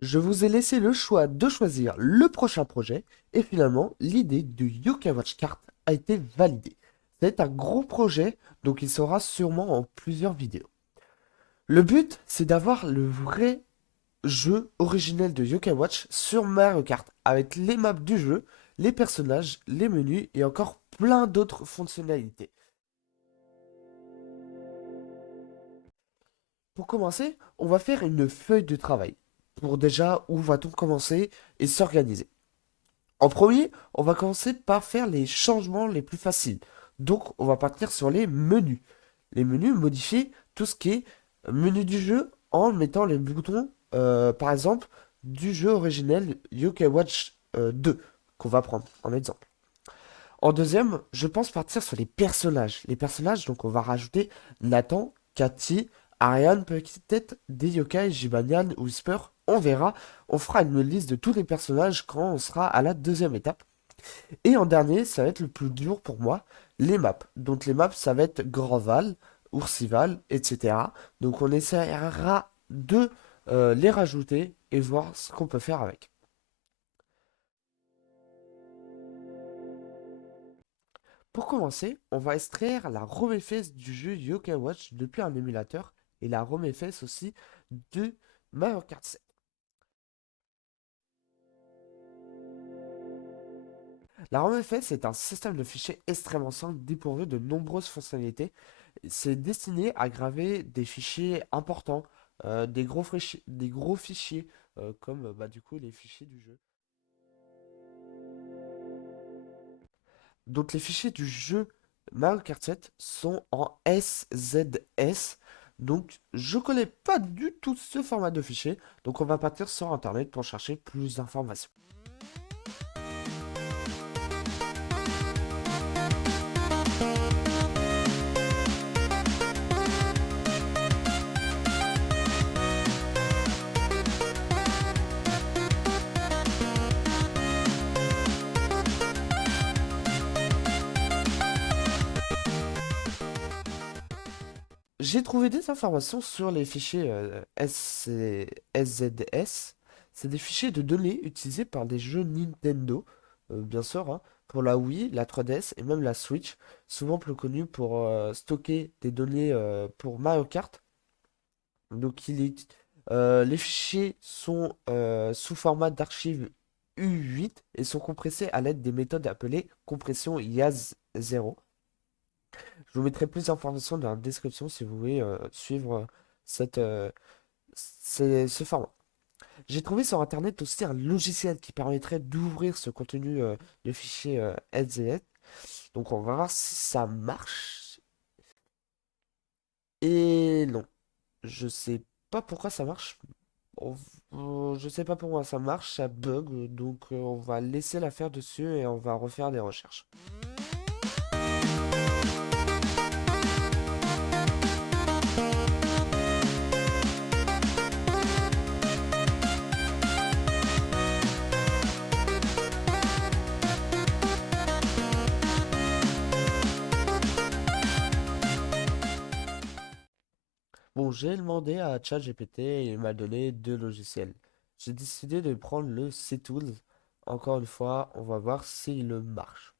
Je vous ai laissé le choix de choisir le prochain projet et finalement, l'idée de Yokai Watch Cart a été validée. C'est un gros projet, donc il sera sûrement en plusieurs vidéos. Le but, c'est d'avoir le vrai jeu originel de Yokai Watch sur Mario Kart, avec les maps du jeu, les personnages, les menus et encore plein d'autres fonctionnalités. Pour commencer, on va faire une feuille de travail. Pour déjà où va-t-on commencer et s'organiser. En premier, on va commencer par faire les changements les plus faciles. Donc, on va partir sur les menus. Les menus, modifier tout ce qui est menu du jeu en mettant les boutons, par exemple, du jeu originel Yokai Watch 2, qu'on va prendre en exemple. En deuxième, je pense partir sur les personnages. Les personnages, donc on va rajouter Nathan, Cathy, Ariane, peut-être des yokai, Jibanyan, Whisper. On verra. On fera une liste de tous les personnages quand on sera à la deuxième étape. Et en dernier, ça va être le plus dur pour moi, les maps. Donc les maps, ça va être Grandval, Oursival, etc. Donc on essaiera de les rajouter et voir ce qu'on peut faire avec. Pour commencer, on va extraire la ROM FS du jeu Yokai Watch depuis un émulateur et la ROM FS aussi de Mario Kart 7. La ROM FS est un système de fichiers extrêmement simple dépourvu de nombreuses fonctionnalités. C'est destiné à graver des fichiers importants, des gros fichiers, comme du coup les fichiers du jeu. Donc les fichiers du jeu Mario Kart 7 sont en SZS. Donc je connais pas du tout ce format de fichier. Donc on va partir sur internet pour chercher plus d'informations. J'ai trouvé des informations sur les fichiers SZS. C'est des fichiers de données utilisés par des jeux Nintendo, bien sûr, hein, pour la Wii, la 3DS et même la Switch, souvent plus connus pour stocker des données pour Mario Kart. Donc les fichiers sont sous format d'archives U8 et sont compressés à l'aide des méthodes appelées compression IAZ0. Je vous mettrai plus d'informations dans la description si vous voulez suivre cette, ce format. J'ai trouvé sur internet aussi un logiciel qui permettrait d'ouvrir ce contenu de fichier LZS. Donc on va voir si ça marche. Et non, je sais pas pourquoi ça marche. Je sais pas pourquoi ça marche, ça bug. Donc on va laisser l'affaire dessus et on va refaire des recherches. Bon, j'ai demandé à ChatGPT et il m'a donné deux logiciels. J'ai décidé de prendre le CTools. Encore une fois, on va voir s'il marche.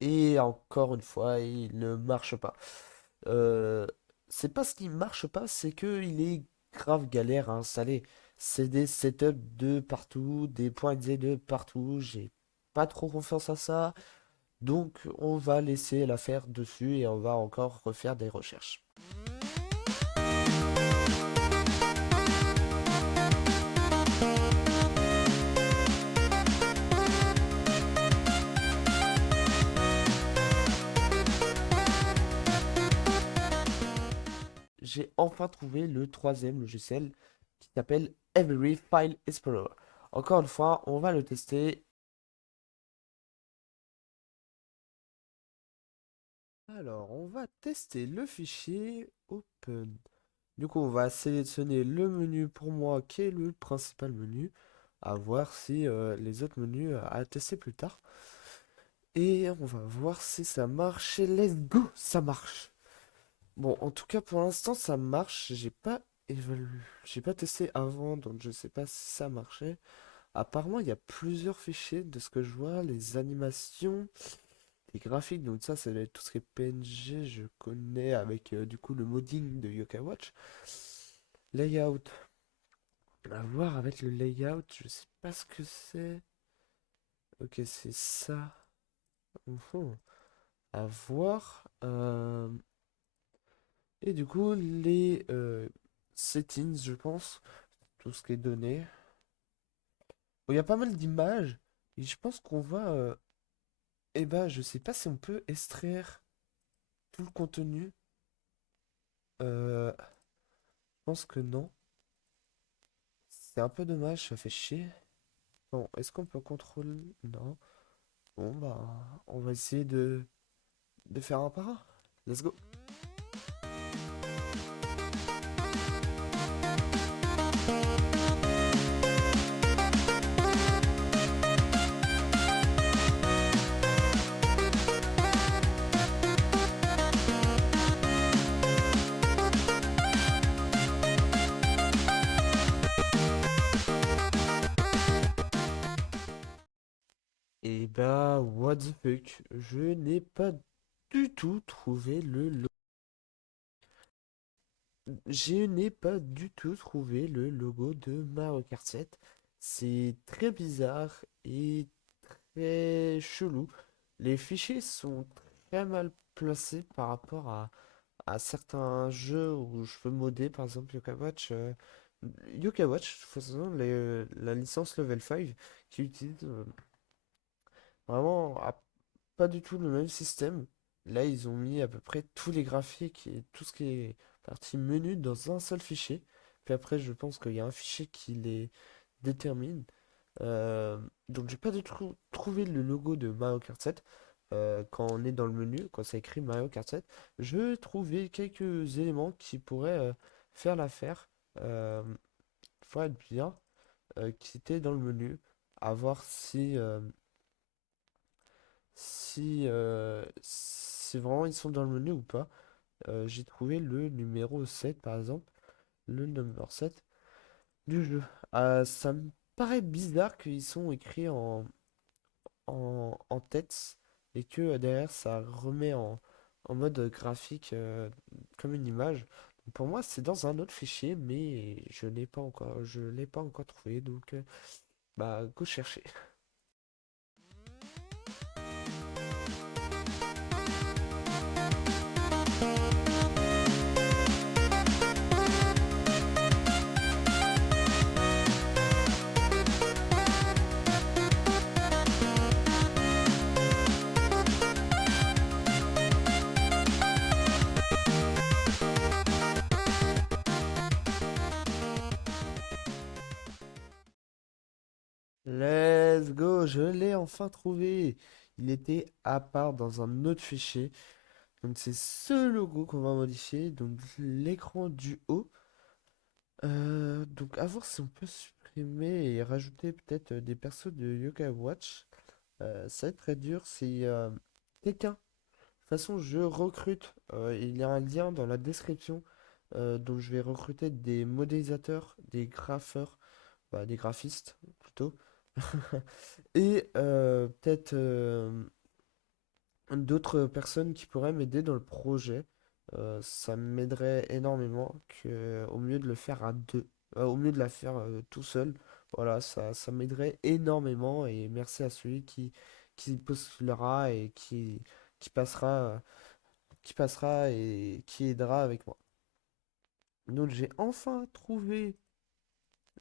Et encore une fois, il ne marche pas. Euh, c'est pas ce qui marche pas, c'est que il est grave galère à installer. C'est des setups de partout, des points .exe de partout. J'ai pas trop confiance à ça. Donc, on va laisser l'affaire dessus et on va encore refaire des recherches. J'ai enfin trouvé le troisième logiciel qui s'appelle Every File Explorer. Encore une fois, on va le tester. Alors, on va tester le fichier Open. Du coup, on va sélectionner le menu pour moi qui est le principal menu. À voir si les autres menus à tester plus tard. Et on va voir si ça marche. Et let's go, ça marche. Bon, en tout cas, pour l'instant, ça marche. J'ai pas J'ai pas testé avant, donc je sais pas si ça marchait. Apparemment, il y a plusieurs fichiers de ce que je vois, les animations, les graphiques, donc ça, c'est tout ce qui est PNG, je connais avec du coup le modding de Yokai Watch. Layout, à voir avec le layout, je sais pas ce que c'est. Ok, c'est ça. Mhm. À voir. Et du coup, les settings, je pense, tout ce qui est donné. Bon, il y a pas mal d'images, et je pense qu'on va. Eh ben, je sais pas si on peut extraire tout le contenu. Je pense que non. C'est un peu dommage, ça fait chier. Bon, est-ce qu'on peut contrôler? Non. Bon, bah, on va essayer de faire un par un. Let's go. Et bah, what the fuck, je n'ai pas du tout trouvé je n'ai pas du tout trouvé le logo de Mario Kart 7. C'est très bizarre et très chelou. Les fichiers sont très mal placés par rapport à certains jeux où je peux modder, par exemple Yokai Watch. Yokai Watch, de toute façon, la licence Level 5 qui utilise vraiment pas du tout le même système. Là, ils ont mis à peu près tous les graphiques et tout ce qui est partie menu dans un seul fichier. Puis après, je pense qu'il y a un fichier qui les détermine. Euh, donc, j'ai pas du tout trouvé le logo de Mario Kart 7 quand on est dans le menu, quand ça écrit Mario Kart 7. Je trouvais quelques éléments qui pourraient faire l'affaire, euh, pourraient être bien, qui étaient dans le menu. À voir si vraiment ils sont dans le menu ou pas. J'ai trouvé le numéro 7 par exemple, le number 7 du jeu. Ça me paraît bizarre qu'ils sont écrits en tête et que derrière ça remet en mode graphique comme une image. Pour moi, c'est dans un autre fichier, mais je l'ai pas encore trouvé, donc bah go chercher. Let's go, je l'ai enfin trouvé. Il était à part dans un autre fichier. Donc c'est ce logo qu'on va modifier, donc l'écran du haut. Donc à voir si on peut supprimer et rajouter peut-être des persos de Yokai Watch. Ça va être très dur si quelqu'un. De toute façon, je recrute. Il y a un lien dans la description. Donc je vais recruter des modélisateurs, des graffeurs, bah, des graphistes plutôt. Et peut-être d'autres personnes qui pourraient m'aider dans le projet. Ça m'aiderait énormément au mieux de le faire à deux, au mieux de la faire tout seul. Voilà, ça m'aiderait énormément et merci à celui qui postulera et qui passera, qui passera et qui aidera avec moi. Donc j'ai enfin trouvé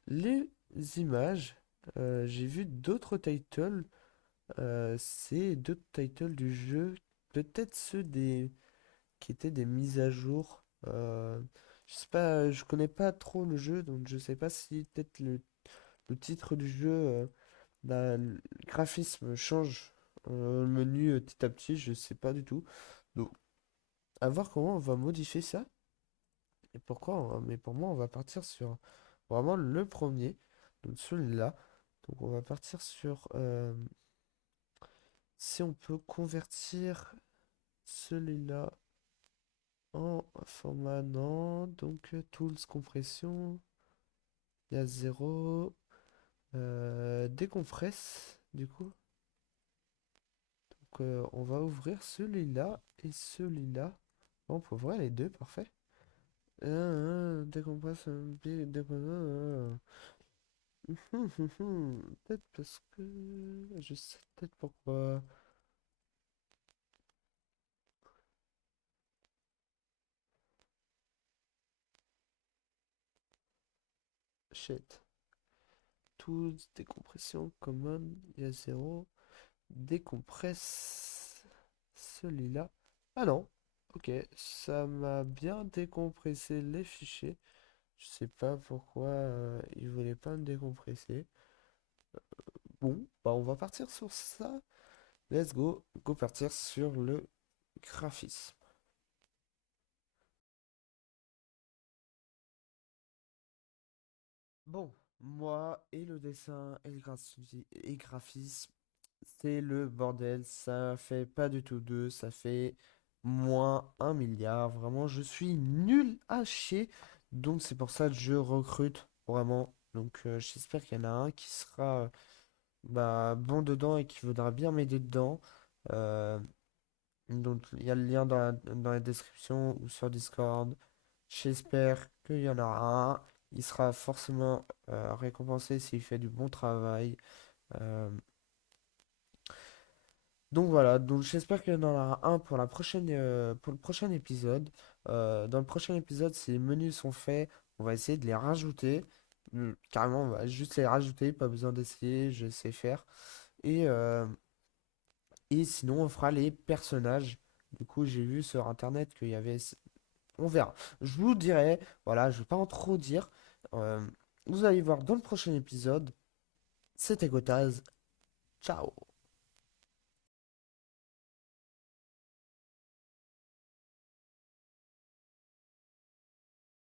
les images. J'ai vu d'autres titles. C'est d'autres titles du jeu. Peut-être ceux qui étaient des mises à jour. Je sais pas, je connais pas trop le jeu, donc je sais pas si peut-être le titre du jeu, le graphisme change le menu petit à petit, je sais pas du tout. Donc, à voir comment on va modifier ça et pourquoi. Mais pour moi, on va partir sur vraiment le premier, donc celui-là. Donc, on va partir sur si on peut convertir celui-là. en format non. Donc, tools, compression. Il y a 0. Décompresse, du coup. Donc, on va ouvrir celui-là et celui-là. Bon, on peut ouvrir les deux, parfait. Décompresse, peut-être parce que je sais peut-être pourquoi. Shit. Tools, décompression, common, il y a 0. Décompresse celui-là. Ah non. Ok, ça m'a bien décompressé les fichiers. Je sais pas pourquoi il voulait pas me décompresser. Bon, bah on va partir sur ça. Let's go. Go partir sur le graphisme. Bon, moi et le dessin et le graphisme, c'est le bordel. Ça fait pas du tout deux, ça fait moins 1 milliard. Vraiment, je suis nul à chier. Donc c'est pour ça que je recrute vraiment. Donc j'espère qu'il y en a un qui sera bah, bon dedans et qui voudra bien m'aider dedans. Euh, donc il y a le lien dans la description ou sur Discord. J'espère qu'il y en aura un. Il sera forcément récompensé s'il fait du bon travail. Euh, donc voilà, donc j'espère qu'il y en aura un pour pour le prochain épisode. Dans le prochain épisode, si les menus sont faits, on va essayer de les rajouter. Carrément, on va juste les rajouter, pas besoin d'essayer, je sais faire. Et, euh, et sinon, on fera les personnages. Du coup, j'ai vu sur internet qu'il y avait. On verra. Je vous dirai, voilà, je vais pas en trop dire. Euh, Vous allez voir dans le prochain épisode. C'était Gotaz. Ciao.